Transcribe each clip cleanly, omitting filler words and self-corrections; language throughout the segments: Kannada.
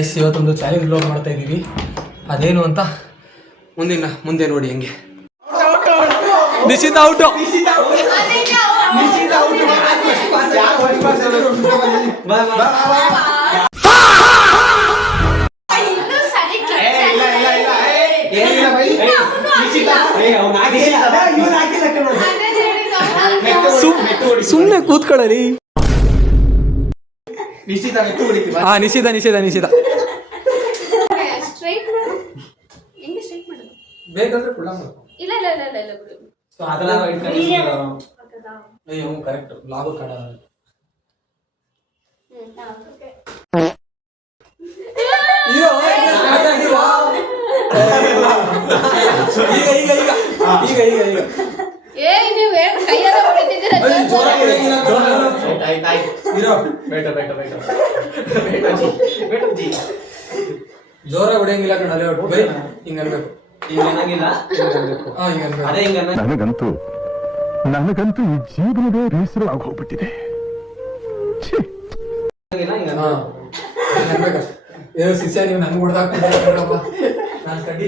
ಗೈಸ್ ಇವತ್ತೊಂದು ಚಾಲೆಂಜ್ ಬ್ಲಾಗ್ ಮಾಡ್ತಾ ಇದ್ದೀವಿ. ಅದೇನು ಅಂತ ಮುಂದೆ ನೋಡಿ. ಹೆಂಗೆ ನಿಶ್ಚಿತ ಔಟು. ಸುಮ್ಮನೆ ಕೂತ್ಕೊಳ್ಳಿ. ನಿಶ್ಚಿತ ಬೇಕಂದ್ರೆ ಕರೆಕ್ಟ್ ಲಾಭ ಕಡ ಜೋರ ಹೊಡೆಯಂಗಿಲ್ಲ ಕಣಲೆ ಬೈ ಹಿಂಗನ್ಬೇಕು. ನನಗಂತೂ ಈ ಜೀವನವೇ ಬೇಸರವಾಗಿ ಹೋಗ್ಬಿಟ್ಟಿದೆ. ಶಿಷ್ಯ ನೀವು ನಂಗೆ ಹೊಡೆದಾಕ್ಬಿಡಪ್ಪ. ನಾನು ಕಡ್ಡಿ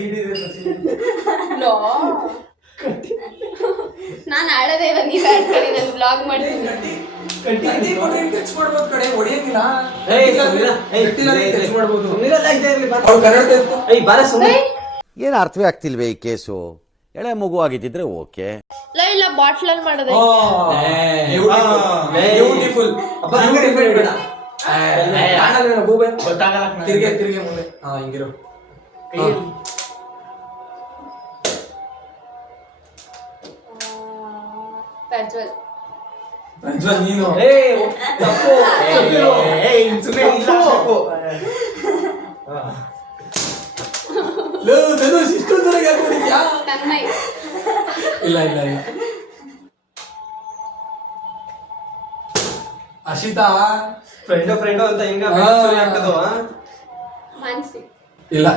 ನಾನು ಆಡೋದೇ ಇಲ್ಲ, ನೀವು ಆಡ್ಕೊಳ್ಳಿ, ನಾನು ಬ್ಲಾಗ್ ಮಾಡ್ತೀನಿ. ಟಚ್ ಮಾಡ್ಬೋದು ಕಡೆ ಹೊಡೆಯಂಗಿಲ್ಲ. ಏನು ಅರ್ಥವೇ ಆಗ್ತಿಲ್ವೇ ಈ ಕೇಸು? ಎಳೆ ಮಗು ಆಗಿದ್ದಿದ್ರೆ ಓಕೆ. ಇಲ್ಲ ಬಾಟ್ಲಲ್ಲಿ ಮಾಡೋದೇ. ತಿರ್ಗೆ ಮುಂದೆ ಹಿಂಗಿರೋ ಪ್ರಜ್ವಲ್ ನೀನು ಇಷ್ಟೊಂದರೆಗೆ ಹಾಕೊಂಡಿದ್ಯಾ? ಇಲ್ಲ ಅಶಿತಾ ಫ್ರೆಂಡ್ ಅಂತ ಹಿಂಗ ಇಲ್ಲ.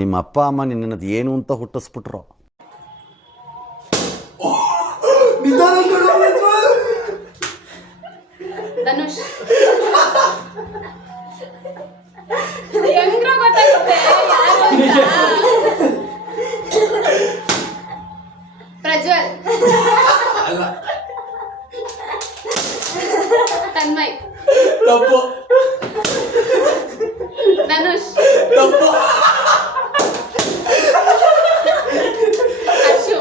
ನಿಮ್ಮ ಅಪ್ಪ ಅಮ್ಮ ನಿನ್ನದು ಏನು ಅಂತ ಹುಟ್ಟಿಸ್ಬಿಟ್ರು. ಧನುಷ್ ಹೆಂಗ್ರ ಗೊತ್ತಾಗುತ್ತೆ ಪ್ರಜ್ವಲ್ ಅಲ್ಲ ತನ್ಮಯ್ ತಪ್ಪು. ಧನುಷ್ ತಪ್ಪು. ಅಶು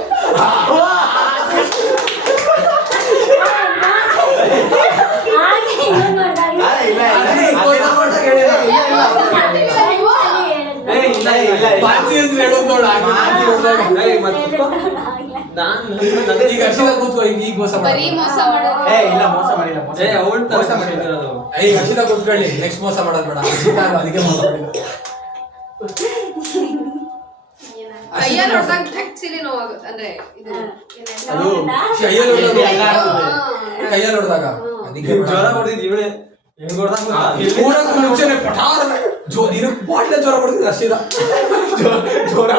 ಈಗ ಮೋಸ ಬರೀ ಮೋಸ ಮಾಡೋದು. ಈಗ ಅಶಿತಾ ಕೂತ್ಕೊಳ್ಳಿ. ನೆಕ್ಸ್ಟ್ ಮೋಸ ಮಾಡೋದು ಬೇಡ. ಅಶಿತಾ ಅದಕ್ಕೆ ಮೋಸ ಮಾಡಿಲ್ಲ. ಕೈಯಲ್ಲಿ ಹೊಡೆದಾಗ ಆಕ್ಚುಲಿ ನೋವಾಗುತ್ತೆ. ಅಂದ್ರೆ ಇದು ಕೈಯಲ್ಲಿ ಹೊಡೆದಾಗ ಅದಕ್ಕೆ ಜ್ವರ ಹೊಡೆದಿದ್ದು ಇವಳೆ ಹೆಂಗ್ ಮುಂಚೆನೆ ಪಟಾರ ಬಾಟ್ಲೆ ಜ್ವರ ಹೊಡೆದಿದ್ದು ಅಶಿತಾ. ಜ್ವರ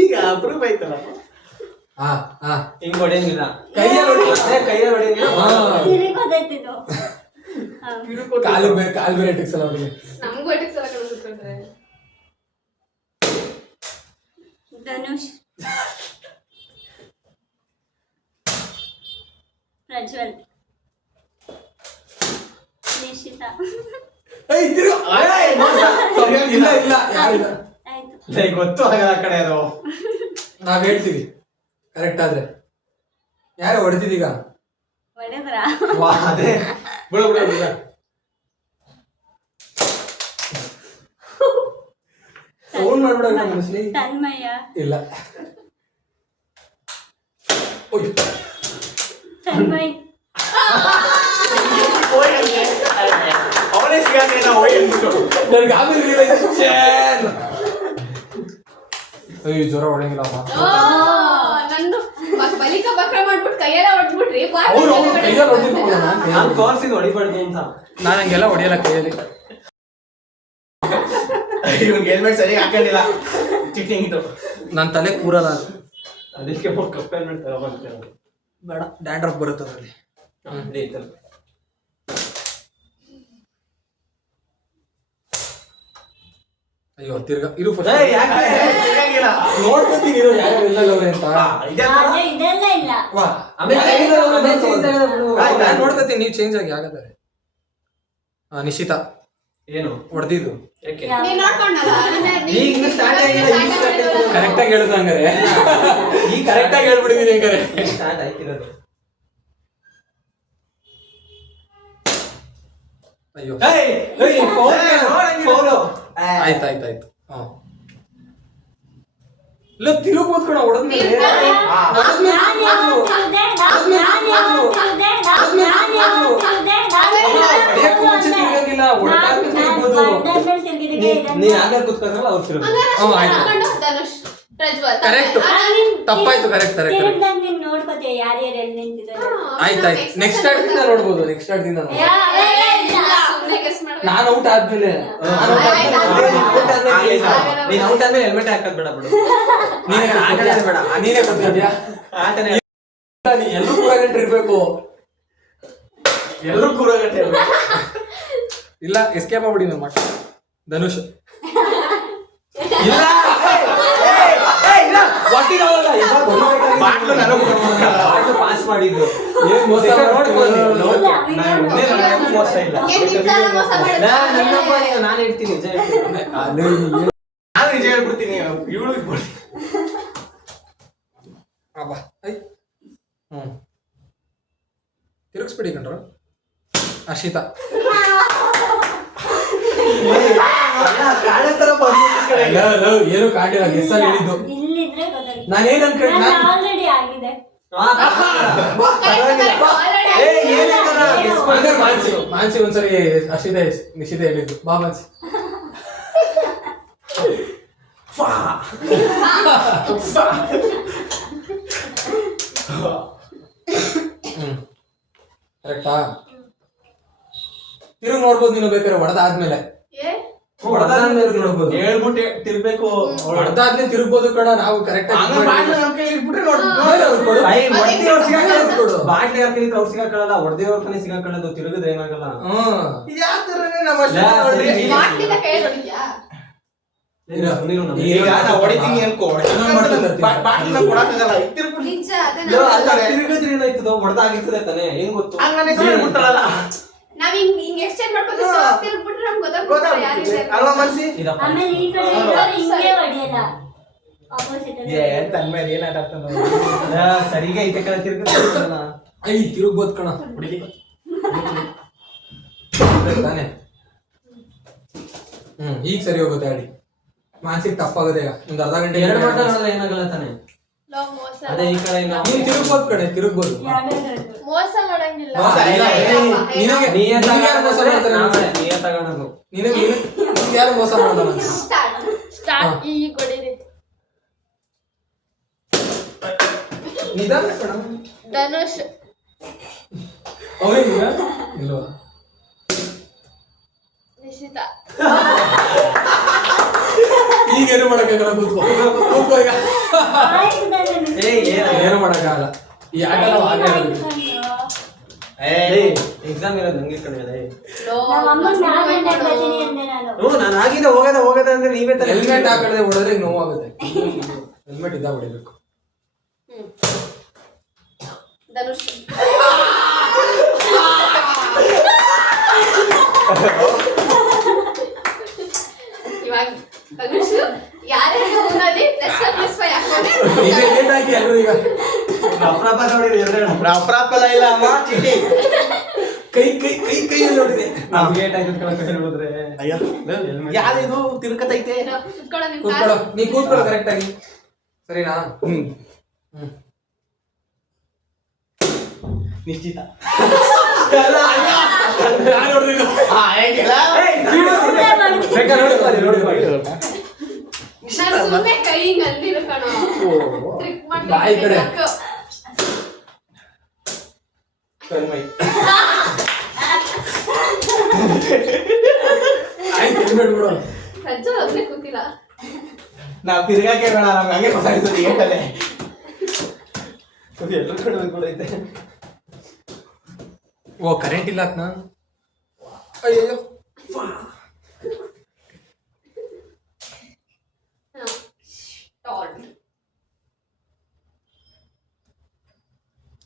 ಈಗ ಅಪ್ರೂವ್ ಆಯ್ತಲ್ಲ. ಹಿಂಗ್ ಹೊಡೆಯಂಗಿಲ್ಲ, ಕೈಯಲ್ಲಿ ಹೊಡೆಯಂಗಿಲ್ಲ. ಕಾಲು ಬೇರೆ ಟೆಕ್ಸಲ್ಲ ಅವ್ರಿಗೆ. ನಮಗೂ ಟೆಕ್ಸಲ್ಲ ಕಳಿಸ್ಬಿಟ್ರೆ. ಧನುಷ್ ಪ್ರಜ್ವಲ್ ನಿಶ್ಚಿತಾ. ಇಲ್ಲ ಯಾರಿಲ್ಲ. ಗೊತ್ತು ಆಗಲ್ಲ ಆ ಕಡೆ ಅದು. ನಾವ್ ಹೇಳ್ತೀವಿ ಕರೆಕ್ಟ್ ಆದ್ರೆ. ಯಾರು ಹೊಡೆದಿದ್ದೀಗ? ಹೊಡೆದ್ರಾ? ಅದೇ ಬಿಡು ಸೌಂಡ್ ಮಾಡ್ಬಿಡ. ತನ್ಮಯ ಇಲ್ಲ. ತನ್ಮಯ್ ಅವನೇ ಸಿಗತ್ತೆ. ನನಗೆ ಆಮೇಲೆ ಜ್ವರ ಹೊಡೆಯಂಗಿಲ್ಲಪ್ಪ. ನಂದು ಬಲಿಕ ಬಕ್ರ ಮಾಡ್ಬಿಟ್ಟು ಕೈಯೆಲ್ಲ ಹೊಡ್ಬಿಟ್ರಿ. ನಾನು ತೋರಿಸಿದ್ ಹೊಡಿಬಾರ್ದು ಅಂತ. ನಾನು ಹಂಗೆಲ್ಲ ಹೊಡೆಯಲ್ಲ ಕೈಯಲ್ಲಿ. ಇವ್ನಿಗೆ ಹೆಲ್ಮೆಟ್ ಸರಿ ಹಾಕೊಂಡಿಲ್ಲ. ಚಿಟಿಂಗ್ ಇದು ನನ್ನ ತಲೆ ಕೂರಲ್ಲ ಅದು. ಅದಕ್ಕೆ ಕಪ್ ಹೆಲ್ಮೆಟ್ ತಗೊಬಂತ ಬೇಡ, ಡ್ಯಾಂಡ್ರಫ್ ಬರುತ್ತೆ ಅದರಲ್ಲಿ. ಅಯ್ಯೋ ತಿರ್ಗಾ ಇರು ಫಸ್ಟ್ ನೋಡ್ಕೊತೀನಿ ಇರೋ ಯಾರು ಇಲ್ಲ ಅಂತ. ಆದ್ರೆ ಇದೆಲ್ಲ ಇಲ್ಲ. ವಾ ನಾನು ನೋಡ್ಕೊತೀನಿ, ನೀವು ಚೇಂಜ್ ಆಗಿ ಆಗತ್ತಾರೆ. ನಿಶಿತಾ ಏನು ಹೊಡೆದಿದ್ದು ಯಾಕೆ ನೀನ್ ನೋಡ್ಕೊಂಡಲ್ಲ ಈಗ ಸ್ಟಾರ್ಟ್ ಆಗಿಲ್ಲ, ಈಗ start ಆಗಿರೋದು. ಕರೆಕ್ಟ್ ಆಗಿ ಹೇಳುದು ಹಂಗಾರೆ. ಈಗ ಕರೆಕ್ಟ್ ಆಗಿ ಹೇಳ್ಬಿಟ್ಟಿದೀನಿ ಹಂಗಾರೆ. ಸ್ಟಾರ್ಟ್ ಆಯ್ತಿರೋದು. ಅಯ್ಯೋ ಆಯ್ತಾಯ್ತಾಯ್ತು. ಇಲ್ಲ ತಿರುಗ್ಬೋದು ಕಣ ಹೊಡೆದ್ಮೇಲೆ. ನೀ ಆಗ ಕೂತ್ಕೊಂಡ್ರಲ್ಲ ಅವ್ರು ತಿರುಗಿ ಧನುಷ್ ಪ್ರಜ್ವಲ್ ಕರೆಕ್ಟ್, ತಪ್ಪಾಯ್ತು. ಕರೆಕ್ಟ್ ನೋಡ್ಕೋತೀಯ ಯಾರ್ಯಾರು ಎಲ್ಲಿ ನಿಂತಿದ್ದಾರೆ. ಆಯ್ತಾಯ್ತು. ನೆಕ್ಸ್ಟ್ ಸ್ಟಾರ್ಟ್ ನೋಡ್ಬೋದು. ನೆಕ್ಸ್ಟ್ ಸ್ಟಾರ್ಟ್ ಸುಮ್ನೆ ಗೆಸ್ ಮಾಡ್ಬೇಕು. ನಾನು ಔಟ್ ಆದ್ಮೇಲೆ ನೀನ್ ಔಟ್ ಆದ್ಮೇಲೆ ಹೆಲ್ಮೆಟ್ ಹಾಕೋದ್ ಬೇಡ ಬಿಡು. ನೀನೇ ಕೊಡ್ತೀಯಾ? ಆಟನೇ ನೀ ಎಲ್ಲರೂ ಕೂರಾಗಂಟೆ ಇರ್ಬೇಕು. ಎಲ್ಲರೂ ಕೂರಾಗಟ್ಟೆ ಇಲ್ಲ ಎಸ್ಕೇಪ್ ಆಗ್ಬಿಡಿ ನಮ್ಮ ಮಟ್ಟ. ಧನುಷ್ ಇಲ್ಲ ಪಾಸ್ ಮಾಡಿದ್ದು ಏನ್ ಮೋಸ ಮೋಸ ಇಲ್ಲ. ಏನ್ ನಿರ್ಧಾರ ಮೋಸ ಮಾಡಿದ್ರಾ? ನಾನು ಹೇಳ್ತೀನಿ ನಿಜ ಹೇಳ್ತೀನಿ. ನಾನು ನಿಜ ಹೇಳ್ಬಿಡ್ತೀನಿ. ಇವಳು ತಿರುಗಿಸ್ಬಿಡಿ ಕಂಡ್ರು. ಹರ್ಷಿತಾ ಏನು ಕಾಣಿಲ್ಲ, ಗೆಸ್ಸಲ್ಲಿ ಹೇಳಿದ್ದು. ಇಲ್ಲಿದ್ರೆ ಗೊತ್ತಾಗುತ್ತೆ. ನಾನೇನ್ ಅನ್ಕೊಂಡೆ, ಆಲ್ರೆಡಿ ಆಗಿದೆ. ಮಾನ್ಸಿ ಒಂದ್ಸರಿ ಹರ್ಷಿತಾ ನಿಶಿತಾ ಹೇಳಿದ್ದು. ಬಾ ಮಾನ್ಸಿ. ಕರೆಕ್ಟಾ? ತಿರುಗಿ ನೋಡ್ಬೋದು ನೀನು ಬೇಕಾದ್ರೆ ಹೊಡೆದಾದ್ಮೇಲೆ. ನೋಡ್ಬೋದು, ಹೇಳ್ಬಿಟ್ಟು ತಿರ್ಬೇಕು. ಹೊಡೆದಾದ್ಮೇಲೆ ತಿರುಗ್ಬೋದು ಕಣ. ನಾವು ಕರೆಕ್ಟ್ ಬಾಟ್ಲಿ ಹಾಕಿದ್ರೆ ಅವ್ರು ಸಿಗಾಕೊಳ್ಳಲ್ಲ, ಹೊಡೆದೇವ್ರ ಕನೆ ಸಿಗಾಕೊಳ್ಳೋದು. ತಿರುಗಿದ್ರೆ ಏನಾಗಲ್ಲ. ಬಾಟ್ಲಿನ ಕೈ ಹೊಡಿದ್ಯಾ? ಹೊಡಿತೀನಿ ಅನ್ಕೋ, ನಿಜ ತಿರುಗಿದ್ರೆ ಏನಾಯ್ತದ? ಹೊಡೆದಾಗಿರ್ತದೆ ತಾನೆ, ಹೆಂಗ್ ಗೊತ್ತು? ನಾವ್ ಹಿಂಗ್ ಎಕ್ಸ್ಚೇಂಜ್ ಮಾಡ್ಕೊಂಡು ತಿರ್ಗ್ಬಿಟ್ರೆ ನಮ್ಗೆ ಗೊತ್ತಾಗ್ಬಿಡುತ್ತೆ ಯಾರಿದೆ ಅಂತ. ಆಮೇಲೆ ಈ ಕಡೆ ಇರೋರು ಹಿಂಗೆ ಹೊಡೆಯಲ್ಲ. ಆಪೋಸಿಟ್ ಸರಿಗೆ ಐತೆ ಕಡೆ ತಿರುಗಿಲ್ಲ. ಐ ತಿರುಗ್ಬೋದು ಕಣ. ಹೊಡಿಲಿ ತಾನೆ. ಈಗ ಸರಿ ಹೋಗುತ್ತೆ ಆಡಿ. ಮಾನಸಿಕ ತಪ್ಪಾಗುತ್ತೆ. ಈಗ ಒಂದ್ ಅರ್ಧ ಗಂಟೆ ಎರಡು ಮಾತಾಡೋದ್ರೆ ಏನಾಗಲ್ಲ ತಾನೆ. ಲೋ ಮೋಸ ಅದೇ ಈ ಕಡೆ ನೀನ್ ತಿರುಗ್ಬೋದು ಕಡೆ, ತಿರುಗ್ಬೋದು. ಮೋಸ ಮಾಡಂಗಿಲ್ಲ. ನಿನಗೆ ಯಾರು ಮೋಸ ಮಾಡ್ತಾರೆ? ನೀಯೇ ತಗೊಳೋದು. ನಿನಗೆ ಯಾರು ಮೋಸ ಮಾಡಲ್ಲ? ಸ್ಟಾರ್ಟ್ ಈಗ ಹೊಡಿರಿ. ನಿಧಾನ ಕಣ. ಧನುಷ್ ಅವನಿಗ ಇಲ್ವಾ? ನಿಶಿತಾ ಈಗೇನು ಮಾಡಕ್ಕಾಗಲ್ಲ. ಕೂತ್ಕೋ ಈಗ. ಏನು ಮಾಡಕ್ಕಾಗಲ್ಲ. ಈ ಆಟ ನಾವು ಆಟ ಆಡೋದು. ಎಕ್ಸಾಮ್ ಇರೋದು ನಂಗೆ ಕಡೆ. ನಾನು ನಾನು ಆಗಿದೆ ಹೋಗದ ಅಂದ್ರೆ ನೀವೇ ಹೆಲ್ಮೆಟ್ ಹಾಕಡೆ ಹೊಡೆದ್ರೆ ನೋವಾಗುತ್ತೆ. ಹೆಲ್ಮೆಟ್ ಇದ್ದಾಗ ಹೊಡಿಬೇಕು. ಧನುಷ್ ಇವಾಗ ಧನುಷ್ ಯಾರೇ ಮುಂದಲ್ಲಿ ++5 ಹಾಕೋನೆ. ಈಗ ಏನ್ ಹಾಕಿ ಎಲ್ಲರೂ ಈಗ ಅಪ್ರಾಪಲ್ಲ ಇಲ್ಲ ಅಮ್ಮ ಚಿಟಿ ಕೈ ಕೈ ಕೈ ಕೈ ನೋಡಿದೆ. ಗೇಟ್ ಹಾಕಿದ್ ಹೇಳಿದ್ರೆ ಯಾರಿದು ತಿರ್ಕತೈತೆ? ಕುತ್ಕೊಳ್ಳೋ ನಿಮ್ ಕೂತ್ಕೊಳ್ಳೋ, ನೀ ಕೂತ್ಕೊಳ್ಳೋ ಕರೆಕ್ಟ್ ಆಗಿ. ಸರಿನಾ? ನಿಶ್ಚಿತ. ನಾನು ಸುಮ್ಮನೆ ಕೈ ಹಿಂಗ್ ಅಂದಿರು ಕಣೋ. ಟ್ರಿಕ್ ಬಾಯಿ ಕಡೆ. ಮಾಡಿ ತನ್ಮಯ್. ಆಯ್ತು ಹೆಲ್ಮೆಟ್ ಬಿಡು. ಪ್ರಜ್ವಲ್ ಒಬ್ನೇ ಕೂತಿಲ್ಲ. ನಾವ್ ತಿರ್ಗಾಕೆ ಬೇಡ ನಮ್ಗೆ ಹಂಗೆ ಹೊಸಾಯ್ತದೆ ಏಟಲ್ಲೇ ಎಲ್ಲರ ಕಡೆ ಕೂಡ ಐತೆ. ಓ ಕರೆಂಟ್ ಇಲ್ಲ ಅದ್ನ ಅಯ್ಯೋ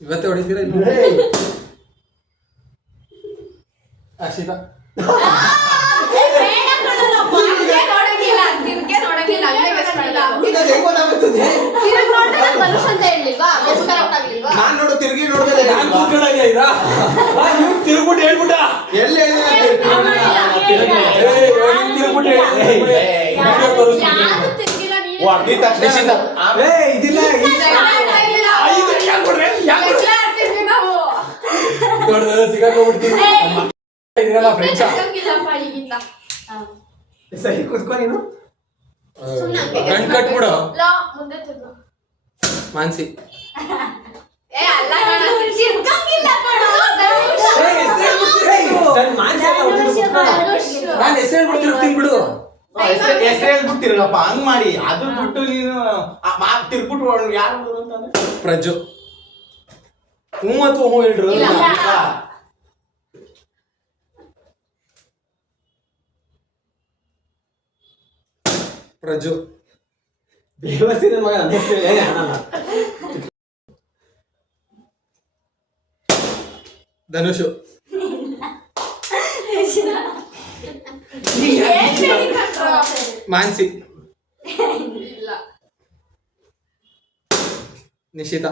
ಇವತ್ತೇ ಹೊಡಿತೀರಾ ಇಲ್ಲ ಅರ್ಷಿತಾ ನೋಡಂಗಿಲ್ಲ ತಿರ್ಗೆ ನೋಡಂಗಿಲ್ಲ ಹಂಗೆ best friend ಅಲ್ಲ. ಈಗ ಹೆಂಗ್ ಗೊತ್ತಾಗ್ತದೆ? ತಿರ್ಗ್ ನೋಡ್ದೆ ನಾನ್ ಮನುಷ್ಯ ಅಂತ ಹೇಳಿಲ್ವಾ best friend out ಆಗ್ಲಿಲ್ವಾ? ನಾನ್ ನೋಡು ತಿರ್ಗಿ ನೋಡ್ದೆ ನಾನು ಕೂತ್ಕೊಂಡಾಗೆ ಇರಾ ಇವ್ನು ತಿರುಗ್ಬಿಟ್ಟು ಹೇಳ್ಬಿಟ್ಟ ಎಲ್ಲಿ ಹೇಳಿದ್ರೆ ತಿರುಗ್ಬಿಟ್ಟು ಯಾರು ತಿರ್ಗಿಲ್ಲ ನೀನು ಹೊಡ್ದಿದ್ ತಕ್ಷಣ ಇದಿಲ್ಲ ಸಿಗಾಕೋಗ್ಬಿಡ್ತೀನಿ ಇದ್ರಲ್ಲ ಫ್ರೆಂಡ್ಸಾ ಸರಿ ಕೂತ್ಕೊ ನೀನು. ಕಣ್ ಕಟ್ಬಿಡು ಮುಂದೆ ತಿರ್ಗು. ಮಾನ್ಸಿ ಏ ಅಲ್ಲ ಕಣ ತಿರ್ಗಂಗಿಲ್ಲ ಕಣ ನಾನು ಹೆಸರು ಹೇಳ್ಬಿಟ್ಟು ತಿರುಗ್ತೀನಿ ಬಿಡು ಹೆಸರು ಹೇಳ್ಬಿಟ್ಟು ತಿರ್ಗಪ್ಪ ಹಂಗ್ ಮಾಡಿ ಅದು ಬಿಟ್ಟು ನೀನು ತಿರ್ಗ್ಬಿಟ್ಟು ಯಾರು ಅಂತಂದ್ರೆ ಪ್ರಜ್ಜು ಹ್ಞೂ ಅಥವಾ ಹ್ಞೂ ಹೇಳ್ರು ಇಲ್ಲ. ಪ್ರಜ್ಜು ದೇವಸ್ಥಾನದ ಮಗ ಧನುಷು ಮಾನ್ಸಿ ಇಲ್ಲ ನಿಶಿತಾ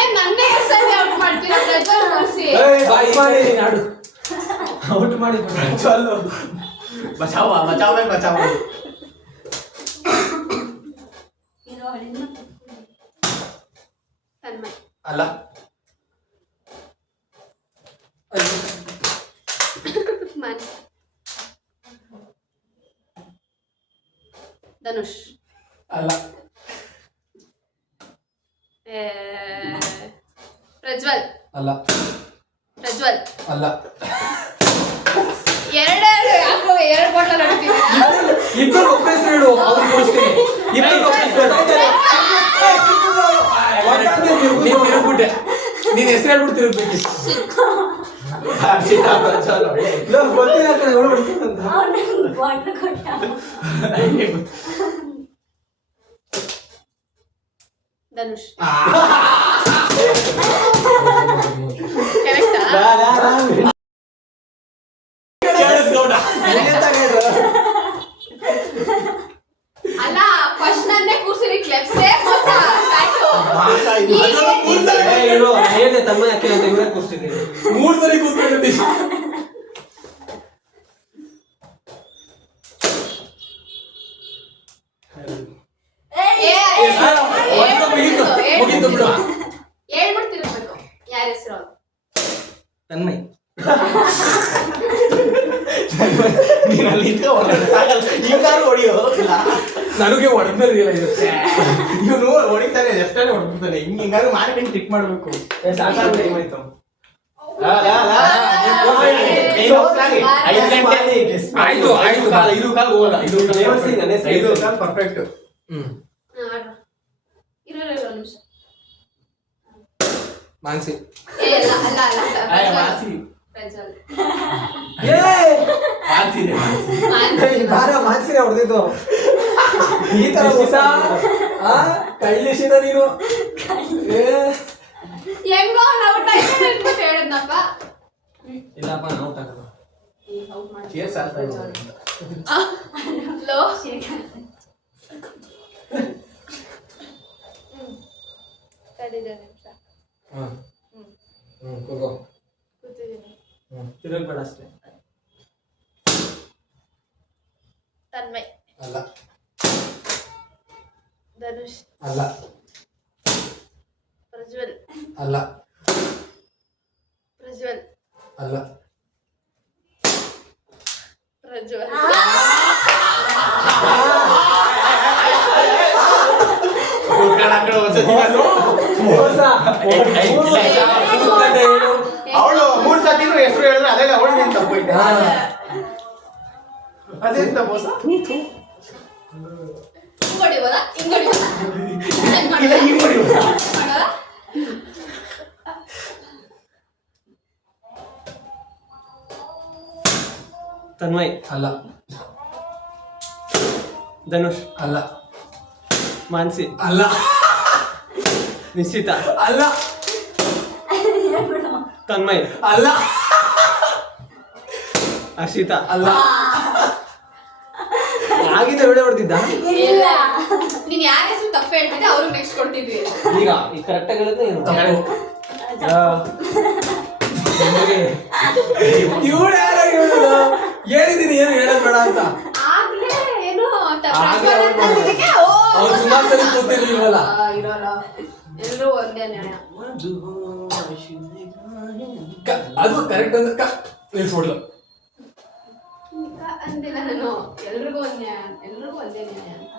ಏನ್ ನನ್ನೇ ಹೆಸರು ಔಟ್ ಮಾಡ್ತೀರಾ ಪ್ರಜ್ವಲ್ ತೋರಿಸಿ ನಾಡು ಔಟ್ ಮಾಡಿ ಚಲೋ ಬಚಾವ ಬಚಾವ ಬಚಾವ ತನ್ಮಯ್ ಅಲ್ಲ ಮಾನ್ಸಿ ಧನುಷ್ ಅಲ್ಲ ಪ್ರಜ್ವಲ್ ಅಲ್ಲ ಪ್ರಜ್ವಲ್ ಅಲ್ಲ ಎರಡೆರಡು ಯಾಕೋ ಎರಡು ಬಾಟಲ್ ಅಡ್ತೀನಿ ಇಬ್ಬರು ಒಬ್ಬ ಹೆಸರು ಹೇಳು ಅವ್ರಿಗೆ ಕೊಡಿಸ್ತೀನಿ ಇಬ್ಬರು ಒಬ್ಬ ನೀನು ತಿರುಗ್ಬಿಟ್ಟೆ ನೀನ್ ಹೆಸರು ಹೇಳ್ಬಿಟ್ಟು ತಿರುಗ್ಬೇಕು ಗೊತ್ತಿಲ್ಲ ಕಡೆ ಹೊಡ್ಬಿಡ್ತೀನಿ ಬಾಟ್ಲು ಕೊಟ್ಟ ಧನುಷ್ ಕರೆಕ್ಟಾ ಅಲ್ಲ ಫಸ್ಟ್ ನನ್ನೇ ಕೂರ್ಸಿರಿ ಕ್ಲೆಪ್ಸೇ ಮೋಸ ಆಯ್ತು ಹೇಳಿದೆ ತಮ್ಮ ಯಾಕೆ ಅಂತ ಇವರೇ ಕೂರ್ಸ್ತೀನಿ 3 ಸರಿ ಕೂತ್ಕೊಂಡಿದ್ದಿ ಮುಗೀತು ಬಿಡು ಹೇಳ್ಬಿಡ್ತಿರ್ಬೇಕು ಯಾರ ಹೆಸರು ತನ್ಮಯ್ ನೀನ್ ಅಲ್ಲಿ ಹಿಂಗಾರು ಹೊಡಿಯೋ ಇಲ್ಲ ನನಗೆ ಹೊಡೆದ್ಮೇಲೆ ರಿಯಲೈಸ್ ಇವನು ಹೊಡಿತಾನೆ ಎಷ್ಟೇ ಹೊಡ್ಬಿಡ್ತಾನೆ ಹಿಂಗಾರು ಮಾಡಿ ಟಿಕ್ ಮಾಡ್ಬೇಕು ಸಾಕಾಗಿ ಟೈಮ್ ಆಯ್ತು ಆಯ್ತು ಆಯ್ತು ಇದು ಕಾಲ್ ಹೋದ ಇದು ಐದು ಕಾಲ್ ಪರ್ಫೆಕ್ಟ್ ಇರೋ ನಿಮಿಷ ಮಾನ್ಸಿ ಏ ಅಲ್ಲ ಅಲ್ಲ ಅಲ್ಲ ಮಾಸಿ ಪ್ರಜ್ವಲ್ ಮಾಸಿದೆ ಮಾನ್ಸಿನ ಹೊಡೆದಿದ್ದು ಈ ತರ ಕಳ್ಳಿಸಿದ ನೀನು ಹೆಂಗೋ ನಾವು ಟೈಮ್ ಇಟ್ಬಿಟ್ಟು ಹೇಳಿದ್ನಪ್ಪ ಇಲ್ಲಪ್ಪ ನಾವು ತಗೋಣ ಚೇರ್ಸ್ ಆಗ್ತಾ ಲೋ ತಡಿದೆ ನಿಮಿಷ ಕೂಗೋ ಕೂತಿದ್ದೀನಿ ತಿರುಗಬೇಡ ಅಷ್ಟೇ ತನ್ಮಯ್ ಅಲ್ಲ ಧನುಷ್ ಅಲ್ಲ ಪ್ರಜ್ವಲ್ ಅಲ್ಲ ಪ್ರಜ್ವಲ್ ಅಲ್ಲ ಪ್ರಜ್ವಲ್ ಅವಳು 3 ಸಲ ಮಾತಿನ ಹೆಸರು ಹೇಳಿದ್ರೆ ಅದೇ ಅವಳಿಗೆ ತಪ್ಪೈತೆ ಅದೇ ಮೋಸ ಹಿಂಗ್ ಹೊಡಿಬೋದಾ? ಹಿಂಗ್ ಹೊಡಿಬೋದಾ? ಚೆಕ್ ಇಲ್ಲ ಮಾಡೋದಾ? ಹಿಂಗ್ ಹೊಡಿಬೋದಾ? ಮಾಡೋದಾ? ತನ್ಮಯ್ ಅಲ್ಲ ಧನುಷ್ ಅಲ್ಲ ಮಾನ್ಸಿ ಅಲ್ಲ ನಿಶ್ಚಿತ ಅಲ್ಲ ತನ್ಮಯ್ ಅಲ್ಲ ಹರ್ಷಿತಾ ಅಲ್ಲ ಆಗಿದ್ದ ವಿಡಿಯೋ ಹೊಡೆದಿದ್ದ ಇಲ್ಲ. ನೀನ್ ಯಾರ ಹೆಸರು ತಪ್ಪು ಹೇಳ್ತಿದ್ದೆ ಅವ್ರಿಗೆ ನೆಕ್ಸ್ಟ್ ಕೊಡ್ತಿದ್ವಿ. ಈಗ ಈ ಕರೆಕ್ಟಾಗಿ ಹೇಳಿದ್ರೆ ಏನು ತಪ್ಪು. ಆ, ಇವ್ಳು ಯಾರೋ ಹೇಳೋದು ಹೇಳಿದೀನಿ ಏನು ಹೇಳೋದ್ ಬೇಡ ಅಂತ ಆಗ್ಲೇ ಏನು ಆಗ್ಲೇ ಅವ್ರು ಮಾಡಿದ್ರು. ಅವ್ರು ಸುಮಾರು ಸರಿ ಕೂತಿರ್ಲಿಲ್ವಲ್ಲ. ಇರೋಲ್ಲ. ಎಲ್ರೂ ಒಂದೇ ನ್ಯಾಯ. ಅದು ಕರೆಕ್ಟ್ ಅಂದ್ರೆ ನಿಲ್ಸ್ಬಿಡ್ಲು ಅಂದಿಲ್ಲ ನಾನು. ಎಲ್ರಿಗೂ ಒಂದೇ ಎಲ್ರಿಗೂ ಒಂದೇ ನ್ಯಾಯ ಅಂತ.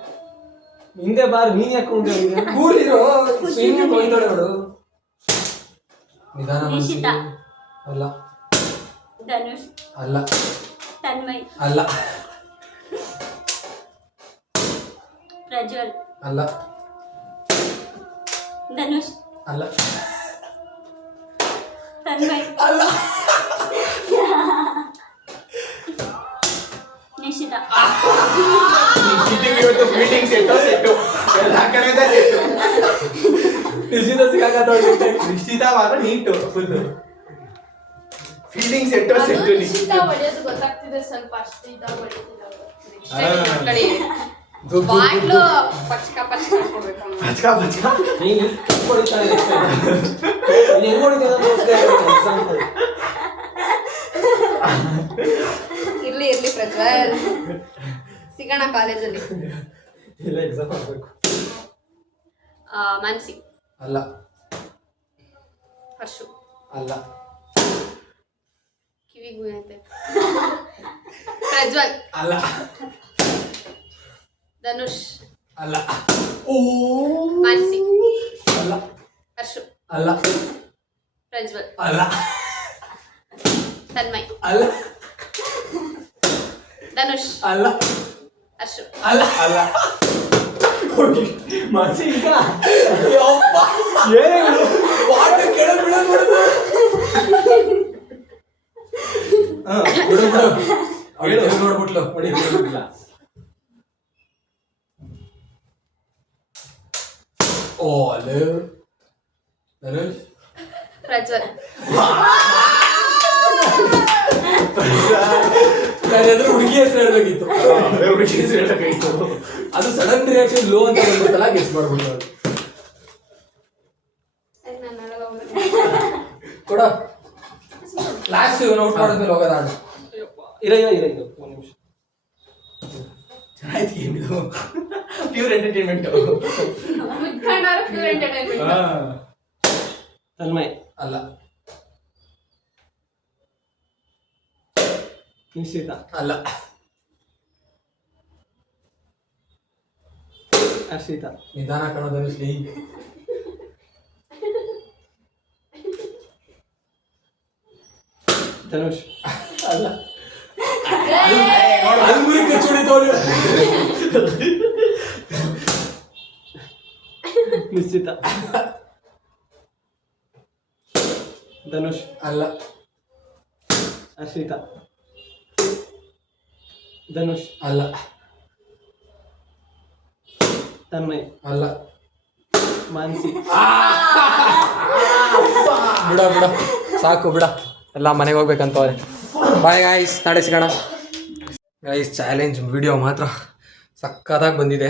ಹಿಂದೆ ಬಾರ್ ನೀನ್ ಯಾಕೆ ಮುಂದೆ ಹೋಗಿದ್ಯಾ? ಕೂರಿರೋ ಸ್ವಿಂಗ್ ಕೊಯ್ದೋಳೆ ಅವಳು ನಿಧಾನ ಮನ್ಸಿ. ನಿಶ್ಚಿತ. ಅಲ್ಲ ಧನುಷ್ ಅಲ್ಲ ತನ್ಮಯ್ ಅಲ್ಲ ಪ್ರಜ್ವಲ್ ಅಲ್ಲ ಧನುಷ್ ಅಲ್ಲ ತನ್ಮಯ್ ಅಲ್ಲ ನಿಶ್ಚಿತ ಇವತ್ತು ಫೀಲ್ಡಿಂಗ್ ಸೆಟ್ಟು ಎಲ್ಲ ಕಡೆಯಿಂದ ಸೆಟ್ಟು ನಿಶ್ಚಿತ ಸಿಗಾಕತ್ತವಳು. ನಿಶ್ಚಿತವಾದ ನೀಟು ಫುಲ್ ಫೀಲ್ಡಿಂಗ್ ಸೆಟ್ಟು ಅದು ಸೆಟ್ಟು ನಿಶ್ಚಿತ ಹೊಡೆಯೋದು ಗೊತ್ತಾಗ್ತಿದೆ ಸ್ವಲ್ಪ ಅಷ್ಟು ಇದಾಗಿ ಹೊಡಿತಿಲ್ಲ ಅವ್ರು. Next ಹಾ. time ನೋಡ್ಕೊಳ್ಳಿ. ಬಾಟ್ಲು ಪಚ್ಕ ಪಚ್ಕ ಕೊಡ್ಬೇಕು ಅವ್ನು. ಬಚ್ಕ ಬಚ್ಕ ನೀನ್ ಹೆಂಗ್ ಹೊಡಿತಾನೆ next time? ನೀನ್ ಹೆಂಗ್ ಹೊಡಿತಾನೆ ಅಂತ ನೋಡ್ತಾ ಇರು, example. ಇರ್ಲಿ ಇರ್ಲಿ ಪ್ರಜ್ವಲ್, ಸಿಗೋಣ ಕಾಲೇಜಲ್ಲಿ. ಇಲ್ಲ ಎಕ್ಸಾಮ್ ಮಾಡ್ಬೇಕು. ಮಾನ್ಸಿ, ಅಲ್ಲ ಹರ್ಷು, ಅಲ್ಲ ಕಿವಿಗೂ ಏನಂತೆ ಪ್ರಜ್ವಲ್, ಅಲ್ಲ ಧನುಷ್, ಅಲ್ಲ ಓ ಮಾನ್ಸಿ, ಅಲ್ಲ ಹರ್ಷು, ಅಲ್ಲ ಪ್ರಜ್ವಲ್, ಅಲ್ಲ ತನ್ಮಯ್, ಅಲ್ಲ ಧನುಷ್, ಅಲ್ಲ ಹರ್ಷು. ಅಲ್ಲ ಅಲ್ಲ ಮಾನ್ಸಿ ಈಗ ಯಪ್ಪ ಏನು ವಾಟ್ ಕೆಳಗೆ ಬಿಡೋದು ಬಿಡು ಬಿಡು ಅವಳು ನೋಡ್ಬಿಟ್ಲು ಹೊಡಿ ಇಲ್ಲ. ಓ ಅಲ್ಲೇ ಧನುಷ್ ಪ್ರಜ್ವಲ್, ನಾನು ಎದುರು ಹುಡುಗಿ ಹೆಸರು ಹೇಳ್ಬೇಕಿತ್ತು. ಅದು ಸಡನ್ ರಿಯಾಕ್ಷನ್ ಲೋ ಅಂತ ಹೇಳ್ಬಿಟ್ಟಲ್ಲ ಗೆಸ್ ಮಾಡ್ಬಿಟ್ಟು ಅವ್ರು. ನಾನು ಅಳಗೋಗ್ಬಿಡ್ತೀನಿ. ಕೊಡ ಲಾಸ್ಟ್ ಔಟ್ ಮಾಡಿದ್ಮೇಲೆ ಹೋಗೋದ ಆಡು. ಇರ ಒಂದ್ ನಿಮಿಷ. ಚೆನ್ನಾಯ್ತು ಏನಿದು ಪ್ಯೂರ್ ಎಂಟರ್ಟೈನ್ಮೆಂಟ್ ಮುಚ್ಕೊಂಡವ್ರು pure entertainment. ತನ್ಮಯ್ ಅಲ್ಲ ನಿಶ್ಚಿತ ಅಲ್ಲ ಹರ್ಷಿತಾ ನಿಧಾನ ಕಣೋ ಧನುಷ್ ಲೇ. ಧನುಷ್ ಅಲ್ಲ ಅದು ಮುರಿ ಕಚ್ಚುಡಿತವಳು. ನಿಶ್ಚಿತ ಧನುಷ್ ಅಲ್ಲ ಹರ್ಷಿತಾ ಧನುಷ್ ಅಲ್ಲ ತನ್ಮಯ್ ಅಲ್ಲ ಮಾನ್ಸಿ ಬಿಡ ಬಿಡ ಸಾಕು ಬಿಡ ಎಲ್ಲ ಮನೆಗೆ ಹೋಗ್ಬೇಕಂತವ್ರೆ. ಬಾಯ್ ಗಾಯ್ಸ್, ನಾಳೆ ಸಿಗೋಣ ಗೈಸ್. ಚಾಲೆಂಜ್ ವಿಡಿಯೋ ಮಾತ್ರ ಸಕ್ಕತ್ತಾಗಿ ಬಂದಿದೆ.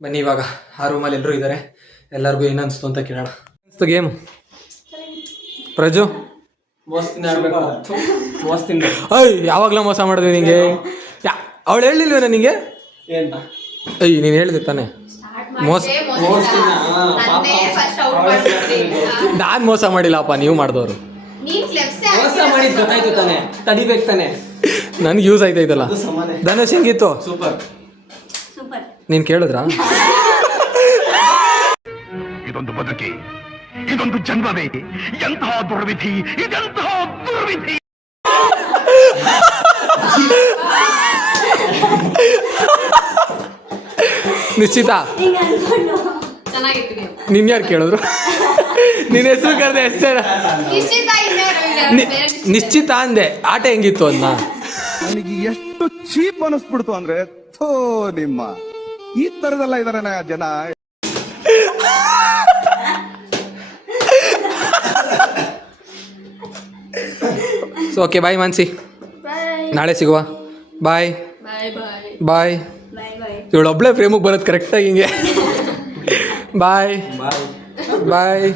ಬನ್ನಿ ಇವಾಗ ಆ ರೂಮಲ್ಲಿ ಎಲ್ಲರೂ ಇದ್ದಾರೆ, ಎಲ್ಲರಿಗೂ ಏನು ಅನಿಸ್ತು ಅಂತ ಕೇಳೋಣ. ಅನಿಸ್ತು ಗೇಮ್ ಪ್ರಜು? ಮೋಸ್ತಿಂದ ಆಡ್ಬೇಕು. ಮೋಸ್ತಿಂದ ಅಯ್ಯ ಯಾವಾಗಲೂ ಮೋಸ ಮಾಡಿದ್ವಿ ನಿಂಗೆ. ಅವಳು ಹೇಳಿಲ್ವೇನ ನಿಂಗೆ? ಏನ ಅಯ್ಯ ನೀನು ಹೇಳಿದೆ ತಾನೆ ಮೋಸ. ನನ್ನೇ first out ಮಾಡ್ಬಿಟ್ರಿ. ನಾನು ಮೋಸ ಮಾಡಿಲ್ಲಪ್ಪ, ನೀವು ಮಾಡಿದವರು. ನೀನ್ ಕ್ಲೆಪ್ಸೆ ಮೋಸ ಮಾಡಿದ್ ಗೊತ್ತಾಯ್ತು ತಾನೆ, ತಡಿಬೇಕು ತಾನೆ. ನನಗೆ ಯೂಸ್ ಆಯ್ತಾಯ್ತಲ್ಲ. ಅದು ಸಮಾನೆ. ಧನುಷ್ ಹೆಂಗಿತ್ತು? ಸೂಪರ್. ಸೂಪರ್. ನೀನು ಕೇಳಿದ್ರಾ? ಇದೊಂದು ಬದುಕಿ ಇದೊಂದು ಜನ್ಮವೇ ಎಂತಹ ದುರ್ವಿಧಿ ಇದೆಂತಹ ದುರ್ವಿಧಿ. ನಿಶ್ಚಿತ ಹಿಂಗ್ ಅನ್ಕೊಂಡು ಚೆನ್ನಾಗಿತ್ತು game. ನಿನ್ ಯಾರು ಕೇಳಿದ್ರು? ನಿನ್ನ ಹೆಸರು ಕರೆದೆ ಅಷ್ಟೇ. ನಿಶ್ಚಿತ ಇನ್ನೇನು ಇಲ್ಲ, ಬೇರೆ ನಿಶ್ಚಿತ ಅಂದೆ. ಆಟ ಹೆಂಗಿತ್ತು ಅನ್ನ ನನಗೆ ಎಷ್ಟು ಚೀಪ್ ಅನಿಸ್ಬಿಡ್ತು ಅಂದ್ರೆ ಥೋ ನಿಮ್ಮ ಈ ತರದೆಲ್ಲ ಇದಾರೆ ಜನ. So okay bye Mansi, Bye. ನಾಳೆ ಸಿಗುವ. ಬಾಯ್ Bye bye. ಬಾಯ್. ಬಾಯ್ ಬಾಯ್. ಇವಳು ಒಬ್ಳೆ ಫ್ರೇಮಿಗೆ ಬರೋದು ಕರೆಕ್ಟಾಗಿ ಹಿಂಗೆ. ಬಾಯ್ ಬಾಯ್. ಬಾಯ್.